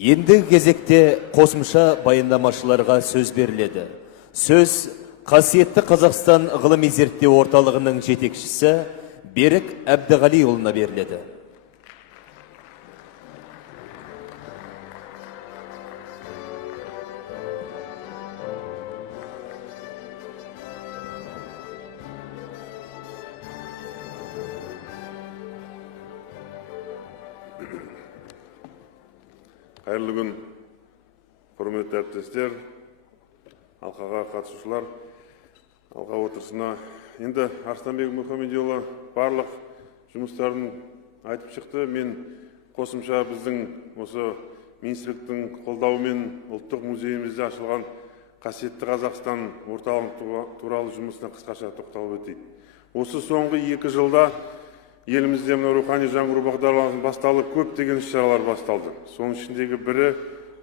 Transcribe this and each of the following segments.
Ендігі кезекте қосымша баяндамашыларға сөз беріледі. Сөз Қасиетті Қазақстан ғылыми зерттеу орталығының жетекшісі Берік Әбдіғалиұлына беріледі. Қайырлы күн, құрметті әріптестер, алқаға қатысушылар, алқа отырысына. Енді Арыстанбек Мұхамедиұлы барлық жұмыстарын айтып шықты. Мен қосымша біздің осы министрліктің қолдауымен ұлттық музейімізде ашылған Қасиетті Қазақстан орталығы туралы жұмысына қысқаша тоқталып өтейін. Осы соңғы 2 жылда елімізде рухани жаңғыру бағдарламасы басталып, көптеген іс-шаралар басталды. Соның ішіндегі бірі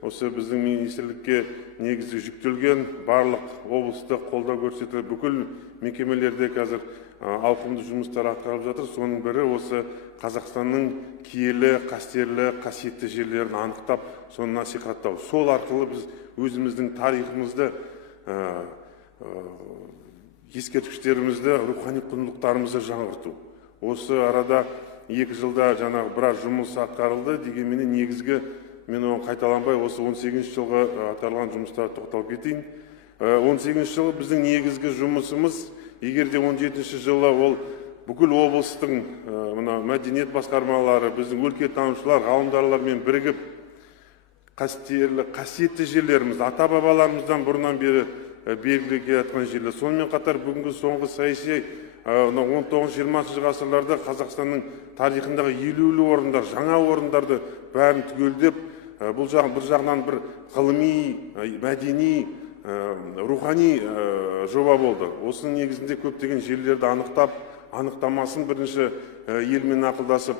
осы біздің министрлікке негізі жүктелген барлық облыстық қолдау көрсетіліп, бүкіл мекемелерде қазір ауқымды жұмыстар атқарылып жатыр. Соның бірі осы Қазақстанның киелі, қастерлі, қасиетті жерлерін анықтап, соны насихаттау. Сол арқылы біз өзіміздің тарихымызды, ескерткіштерімізді, рухани құндылықтарымызды жаңғырту. Осы арада 2 жылда жаңағы біраз жұмыс атқарылды. Дегенмен негізгі, мен оны қайталанбай, осы 18 жылғы атқарылған жұмыстарға тоқталып кетейін. 18 жылы біздің негізгі жұмысымыз, егер де 17 жылы ол бүкіл облыстың мәдениет басқармалары, біздің өлкетанушылар, ғалымдарлармен бірігіп, қасиетті жерлеріміз, ата-бабаларымыздан бұрыннан бері белгілі жатқан жерлер. Сонымен қатар бүгінгі соңғы саяси 19-20 ғасырларда Қазақстанның тарихындағы елеулі орындар, жаңа орындарды бәрін түгелдеп, бұл жағынан бір ғылыми, мәдени, рухани жоба болды. Осының негізінде көптеген жерлерді анықтап, анықтамасын бірінші елмен ақылдасып,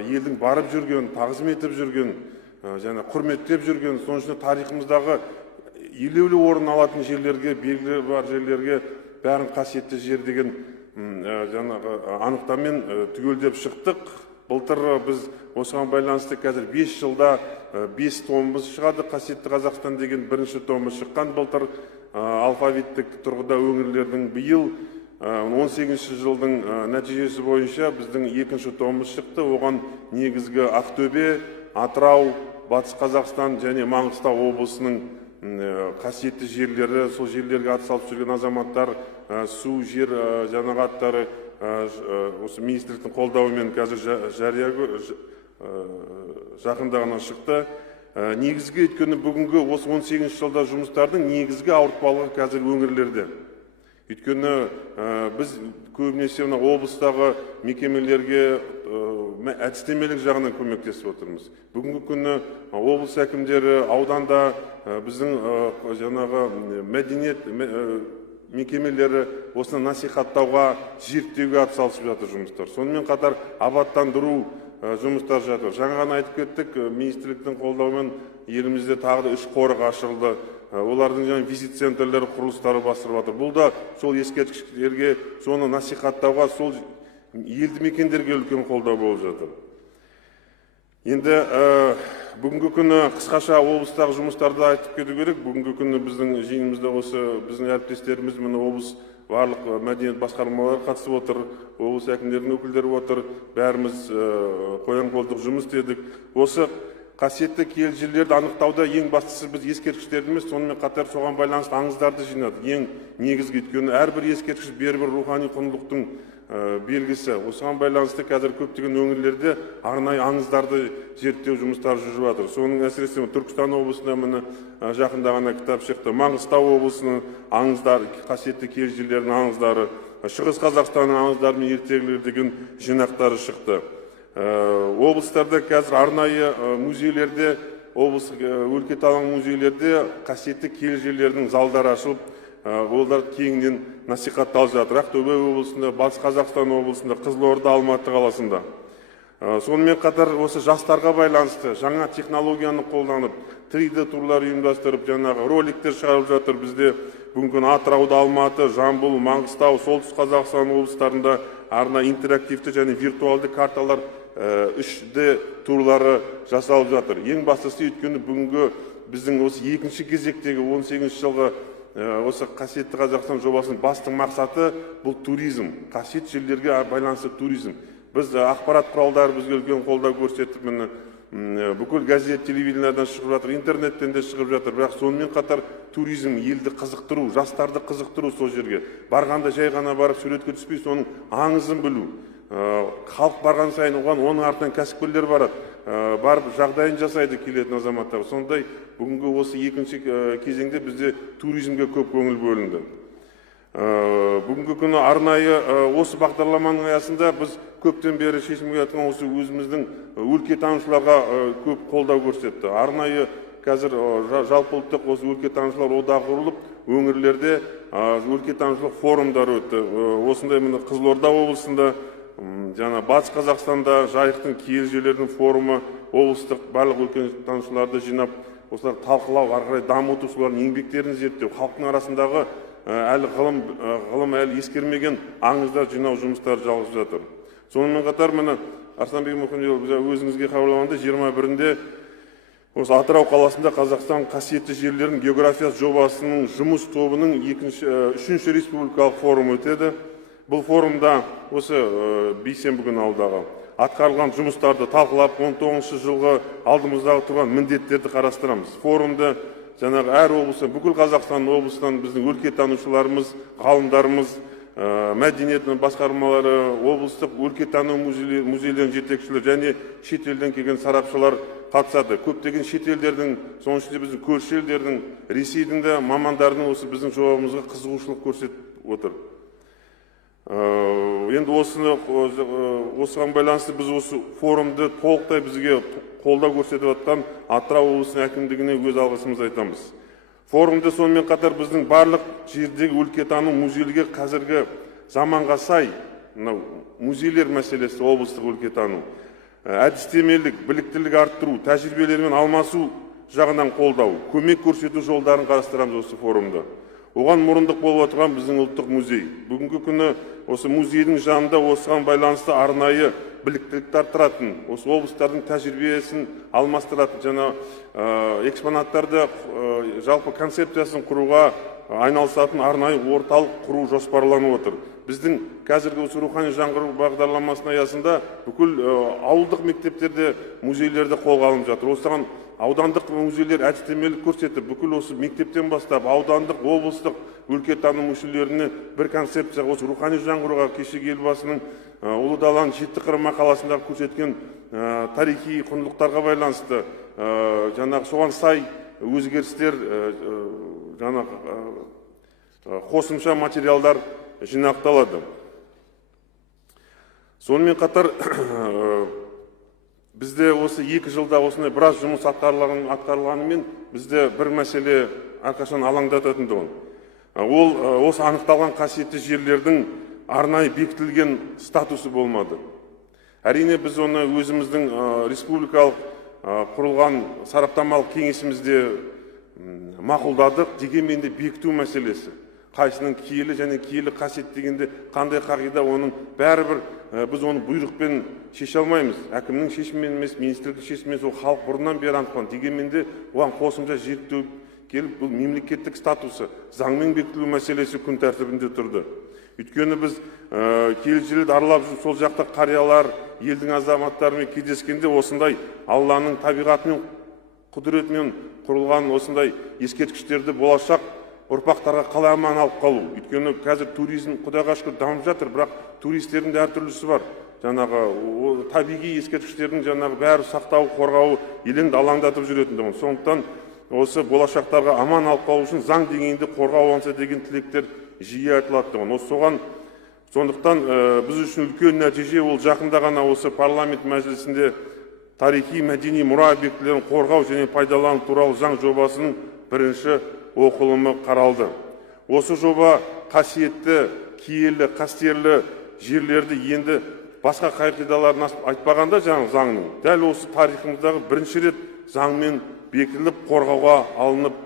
елдің барып жүрген, тағзым етіп жүрген, және құрметтеп жүрген, соның ішінде тарихымыздағы елеулі орын алатын жерлерге, белгілі бар жерлерге бәрін қасиетті жер деген анықтамамен түгелдеп шықтық. Былтыр біз осыған байланысты қазір 5 жылда 5 томымыз шығады. Қасиетті Қазақстан деген бірінші томы шыққан. Былтыр алфавиттік тұрғыда өңірлердің биыл 18 жылдың нәтижесі бойынша біздің 2-ші томымыз шықты. Оған негізгі Ақтөбе, Атырау, Батыс Қазақстан және Маңғыстау облысының қасиетті жерлері, сол жерлерге атсалып жүрген азаматтар, су, жер жанағаттары осы министрліктің қолдауымен қазір жария жақында ғана шықты. Негізгі өйткені бүгінгі осы 18 жылда жұмыстардың негізгі ауыртпалығы қазір өңірлерде. Өйткені біз көбінесе облыстағы мекемелерге әдістемелік жағынан көмектесіп отырмыз. Бүгінгі күні облыс әкімдері ауданда біздің жаңағы мәдениет мекемелері осыны насихаттауға, зерттеуге атсалысып жатыр жұмыстар. Сонымен қатар абаттандыру жұмыстар жатыр. Жаңа ғана айтып кеттік, министрліктің қолдауымен елімізде тағы да 3 қорық ашылды. Олардың жаңа визит центрлері құрылыстары бастырып жатыр. Бұл да сол ескерткіштерге, соны насихаттауға, сол елді мекендерге үлкен қолдау болып жатыр. Енді бүгінгі күні қысқаша облыстағы жұмыстарды айтып кету керек. Бүгінгі күні біздің жиынымызда осы біздің әріптестеріміз, облыс барлық мәдениет басқармалары қатысып отыр, облыс әкімдерінің өкілдері отыр. Бәріміз қоян-қолтық жұмыс істедік. Осы қасиетті киелі жерлерді анықтауда ең бастысы біз ескерткіштеріміз, сонымен қатар соған байланысты аңыздарды жинадық. Ең негізгі, өйткені әрбір ескерткіш бір рухани құндылықтың белгісі. Осыған байланысты қазір көптеген өңірлерде арнайы аңыздарды зерттеу жұмыстары жүріп жатыр. Соның әсіресе Түркістан облысында міне жақында ғана кітап шықты. Маңғыстау облысының аңыздары, қасиетті киелі жерлердің аңыздары, Шығыс Қазақстанның аңыздары мен ертегілері деген жинақтары шықты. Облыстарда қазір арнайы музейлерде, облыс өлкетану музейлерде қасиетті киелі жерлердің залдары ашылып, олар кеңінен насихатталып жатыр. Ақтөбе облысында, Батыс Қазақстан облысында, Қызылорда, Алматы қаласында. Сонымен қатар осы жастарға байланысты жаңа технологияны қолданып, 3D турлар ұйымдастырып, жаңағы роликтер шығарып жатыр. Бізде бүгінгі Атырауда, Алматы, Жамбыл, Маңғыстау, Солтүстік Қазақстан облыстарында арна интерактивті және виртуалды карталар 3D турлары жасалып жатыр. Ең бастысы өйткені бүгінгі біздің осы екінші кезектегі 18 жылғы осы қасиетті Қазақстан жобасының басты мақсаты бұл туризм, қасиетті жерлерге байланысты туризм. Біз ақпарат құралдары бізге үлкен қолдау көрсетіп, міне бүкіл газет, телевидениедан шығып жатыр, интернеттен де шығып жатыр. Бірақ сонымен қатар туризм елді қызықтыру, жастарды қызықтыру сол жерге. Барғанда жай ғана барып суретке түспей, соның аңызын білу. Халық барған сайын оның артынан кәсіпкерлер барады, барып жағдайын жасайды келетін азаматтар. Сондай бүгінгі осы екінші кезеңде бізде туризмге көп көңіл бөлінді. Бүгінгі күні арнайы осы бағдарламаның аясында біз көптен бері шешімге жатқан осы өзіміздің өлкетанушыларға көп қолдау көрсетті. Арнайы қазір жалпы ұлттық осы өлкетанушылар одағы құрылып, өңірлерде өлкетанушылық форумдар өтті. Осындай міне Қызылорда облысында, жаңа Батыс Қазақстанда жайықтың киелі жерлерінің форумы, облыстық барлық өлкетанушыларды жинап, осылар талқылау, ары қарай дамыту, солардың еңбектерін зерттеу, халықтың арасындағы әлі ғылым әлі ескермеген аңыздар жинау жұмыстары жалғасып жатыр. Сонымен қатар міне Арыстанбек Мұхамедиұлы өзіңізге хабарлағанда 21-інде осы Атырау қаласында Қазақстан қасиетті жерлерінің географиясы жобасының жұмыс тобының 3-ші республикалық форум өтеді. Бұл форумда осы бейсенбі күні алдағы атқарылған жұмыстарды талқылап, 19 жылғы алдымыздағы тұрған міндеттерді қарастырамыз. Форумда жаңағы әр облыстан, бүкіл Қазақстан облыстан біздің өлкетанушыларымыз, ғалымдарымыз, мәдениет басқармалары, облыстық өлкетану музейлерінің жетекшілері және шетелден келген сарапшылар қатысады. Көптеген шетелдердің, соның ішінде біздің көрші елдердің, Ресейдің де мамандарының осы біздің жобамызға қызығушылық көрсетіп отыр. Енді осыған байланысты біз осы форумды толықтай бізге қолдау көрсетіп жатқан Атырау облысының әкімдігіне өз алғысымызды айтамыз. Форумда сонымен қатар біздің барлық жердегі өлкетану музейлерге қазіргі заманға сай музейлер мәселесі, облыстық өлкетану, әдістемелік, біліктілік арттыру, тәжірибелермен алмасу жағынан қолдау, көмек көрсету жолдарын қарастырамыз осы форумда. Оған мұрындық болып отырған біздің ұлттық музей. Бүгінгі күні осы музейдің жанында осыған байланысты арнайы біліктілікті арттыратын, осы облыстардың тәжірибесін алмастыратын, жаңа экспонаттарды жалпы концепциясын құруға айналысатын арнайы орталық құру жоспарланып отыр. Біздің қазіргі осы рухани жаңғыру бағдарламасының аясында бүкіл ауылдық мектептерде музейлерді қолға алынып жатыр. Осыған аудандық музейлер әдістемелік көрсетіп, бүкіл осы мектептен бастап аудандық, облыстық өлкетану мүшелеріне бір концепция, осы рухани жаңғыруға кешегі елбасының Ұлы даланың жеті қыры мақаласында көрсеткен тарихи құндылықтарға байланысты жаңағы соған сай өзгерістер, жаңағы қосымша материалдар жинақталады. Сонымен қатар бізде осы 2 жылда осындай біраз жұмыс атқарылғанымен бізде бір мәселе әрқашан алаңдататындығы. Ол осы анықталған қасиетті жерлердің арнайы бекітілген статусы болмады. Әрине біз оны өзіміздің республикалық құрылған сараптамалық кеңесімізде мақұлдадық, дегенмен де бекіту мәселесі. Қайсының киелі және киелі қасиет дегенде қандай қағида, оның бәрібір біз оны бұйрықпен шеше алмаймыз. Әкімнің шешімімен емес, министрлік шешімімен, сол халық бұрыннан бері анықталған. Дегенмен де оған қосымша зерттеу келіп, бұл мемлекеттік статусы, заңмен бекітілу мәселесі күн тәртібінде тұрды. Өйткені біз киелі жерлерді аралап жүріп, сол жақта қариялар, елдің азаматтарымен кездескенде осындай Алланың табиғатымен, құдіретімен құрылған осындай ескерткіштерді болашақ ұрпақтарға қалай аман алып қалу. Өйткені қазір туризм құдайға шүкір дамып жатыр, бірақ туристердің де әртүрлісі бар. Жаңағы табиғи ескерткіштердің жаңағы бәрі сақтау, қорғауы елеңді алаңдатып жүретіндігін. Сондықтан осы болашақтарға аман алып қалу үшін заң деңгейінде қорғау алынса деген тілектер жиі айтылатындығын. Соған сондықтан біз үшін үлкен нәтиже ол жақында ғана осы парламент мәжілісінде тарихи мәдени мұра объектілерін қорғау және пайдалану туралы заң жобасының бірінші оқылымы қаралды. Осы жоба қасиетті, киелі, қастерлі жерлерді енді басқа қағидаларын айтпағанда жаңағы заңның, дәл осы тарихымыздағы бірінші рет заңмен бекітіліп қорғауға алынып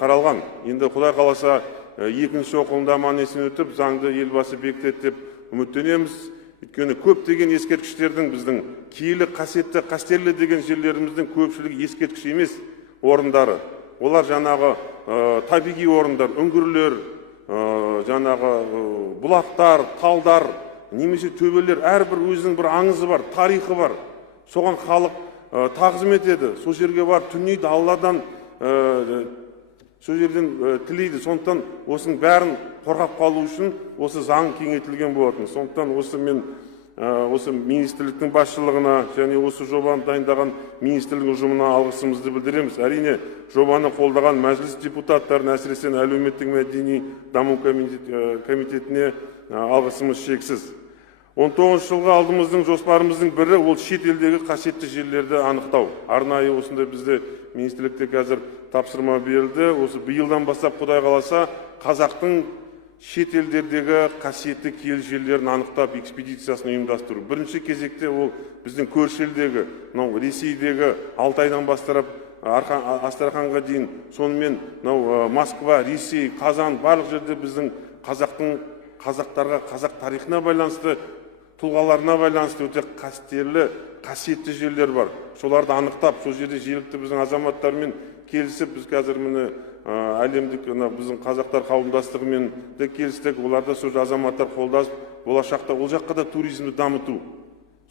қаралған. Енді Құдай қаласа екінші оқылымда аман есен өтіп, заңды елбасы бекітеді деп үміттенеміз. Өйткені көптеген ескерткіштердің біздің киелі қасиетті қастерлі деген жерлеріміздің көпшілігі ескерткіш емес орындары. Олар жаңағы табиғи орындар, үңгірлер, жаңағы бұлақтар, талдар, немесе төбелер, әрбір өзінің бір аңызы бар, тарихы бар. Соған халық тағзым етеді. Сол жерге бар түнейді, Алладан сол жерден тілейді. Сондықтан осының бәрін қорғап қалу үшін осы заң кеңейтілген болатын. Сондықтан осы мен осы министрліктің басшылығына және осы жобаны дайындаған министрлік ұжымына алғысымызды білдіреміз. Әрине, жобаны қолдаған мәжіліс депутаттарына, әсіресе әлеуметтік мәдени даму комитетіне алғысымыз шексіз. 19 жылға алдымыздың жоспарымыздың бірі ол шет елдегі қасиетті жерлерді анықтау. Арнайы осында бізде министрлікте қазір тапсырма берілді. Осы биылдан бастап, Құдай қаласа, қазақтың шет елдердегі қасиетті киелі жерлерін анықтап экспедициясын ұйымдастыру. Бірінші кезекте ол біздің көрші елдегі, Ресейдегі Алтайдан бастырып Астраханға дейін, сонымен Москва, Ресей, Қазан, барлық жерде біздің қазақтарға, қазақ тарихына байланысты, тұлғаларына байланысты өте қастерлі, қасиетті жерлер бар. Соларды анықтап, сол жерде жергілікті біздің азаматтармен келісіп, біз қазір міне әлемдік біздің қазақтар қауымдастығымен де келістік. Оларда сол азаматтар қолдасып, болашақта ол жаққа да туризмді дамыту.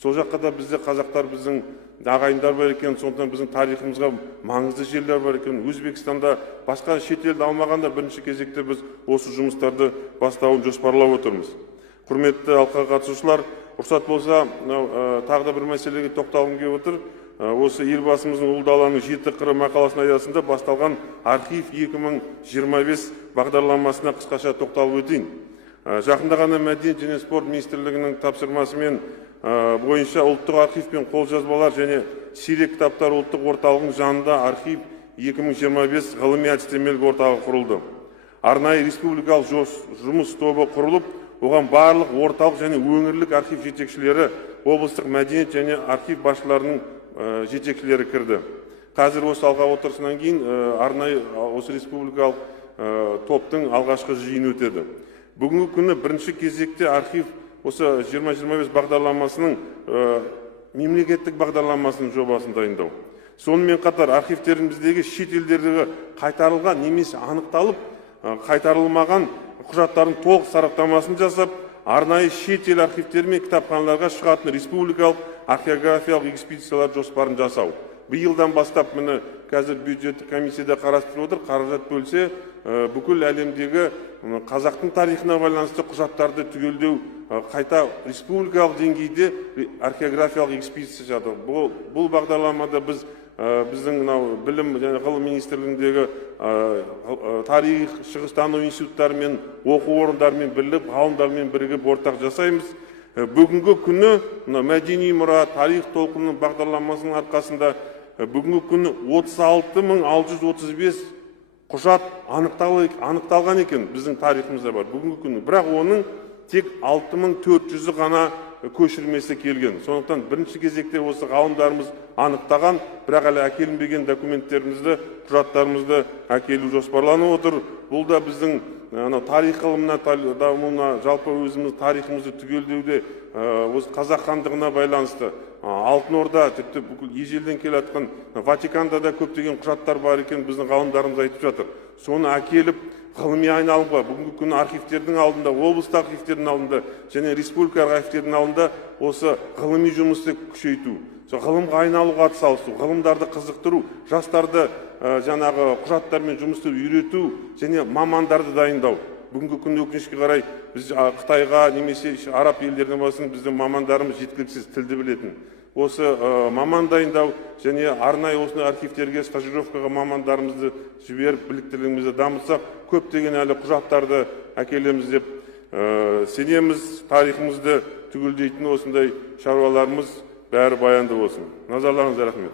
Сол жаққа да бізде қазақтар, біздің ағайындар бар екен, сондықтан біздің тарихымызға маңызды жерлер бар екен. Өзбекстанда, басқа шет елді алмағанда бірінші кезекте біз осы жұмыстарды бастауын жоспарлап отырмыз. Құрметті алқа қатысушылар, рұқсат болса, тағы да бір мәселеге тоқталғым келіп отыр. Осы елбасымыздың ұлы даланың 7 қыры мақаласының аясында басталған архив 2025 бағдарламасына қысқаша тоқталып өтейін. Жақында ғана Мәдениет және спорт министрлігінің тапсырмасымен бойынша ұлттық архив пен қолжазбалар және сирек кітаптар ұлттық орталығының жанында архив 2025 ғылыми әдістемелік орталығы құрылды. Арнайы республикалық жұмыс тобы құрылып, оған барлық орталық және өңірлік архив жетекшілері, облыстық мәдениет және архив басшыларының жетекшілері кірді. Қазір осы алға отырысынан кейін арнайы осы республикалық топтың алғашқы жиыны өтеді. Бүгінгі күні бірінші кезекте архив осы 2025 бағдарламасының мемлекеттік бағдарламасының жобасын дайындау. Сонымен қатар архивтеріміздегі шет елдердегі қайтарылған немесе анықталып қайтарылмаған құжаттардың толық сараптамасын жасап, арнайы шет ел архивтері мен кітапханаларға шығатын республикалық археографиялық экспедициялар жоспарын жасау. Биылдан бастап міне қазір бюджеттік комиссияда қарастырып отыр, қаражат бөлсе, бүкіл әлемдегі қазақтың тарихына байланысты құжаттарды түгелдеу, қайта республикалық деңгейде археографиялық экспедиция жасау. Бұл бағдарламада біздің білім және ғылым министрлігіндегі тарих, шығыстану институттарымен, оқу орындарымен бірігіп, ғалымдармен бірігіп ортақ жасаймыз. Бүгінгі күні мәдени мұра, тарих толқынының бағдарламасының арқасында бүгінгі күні 36.635 құжат анықталған екен біздің тарихымызда бар. Бүгінгі күні, бірақ оның тек 6.400 ғана көшірмесі келген. Сондықтан бірінші кезекте осы ғалымдарымыз анықтаған, бірақ әлі әкелінбеген документтерімізді, құжаттарымызды әкелу жоспарланып отыр. Бұл да біздің тарих ғылымына дамуына, жалпы өзіміз тарихымызды түгелдеуде осы қазақ хандығына байланысты Алтын Орда, тіпті бүкіл ежелден келатқан Ватиканда да көптеген құжаттар бар екен, біздің ғалымдарымыз айтып жатыр. Соны әкеліп ғылыми айналымға, бүгінгі күні архивтердің алдында, облыстық архивтердің алдында және республикалық архивтердің алдында осы ғылыми жұмысты күшейту, ғылымға айналуға атсалысу, ғылымдарды қызықтыру, жастарды жаңағы құжаттармен жұмысты үйрету және мамандарды дайындау. Бүгінгі күні өкінішке қарай біз Қытайға немесе араб елдеріне басын біздің мамандарымыз жеткіліксіз тілді білетін. Осы маман дайындау және арнайы осы архивтерге стажировкаға мамандарымызды жіберіп біліктілігімізді дамытсақ, көптеген әлі құжаттарды әкелеміз деп сенеміз. Тарихымызды түгелдейтін осындай шаруаларымыз бәрі баянды болсын. Назарларыңызға рахмет.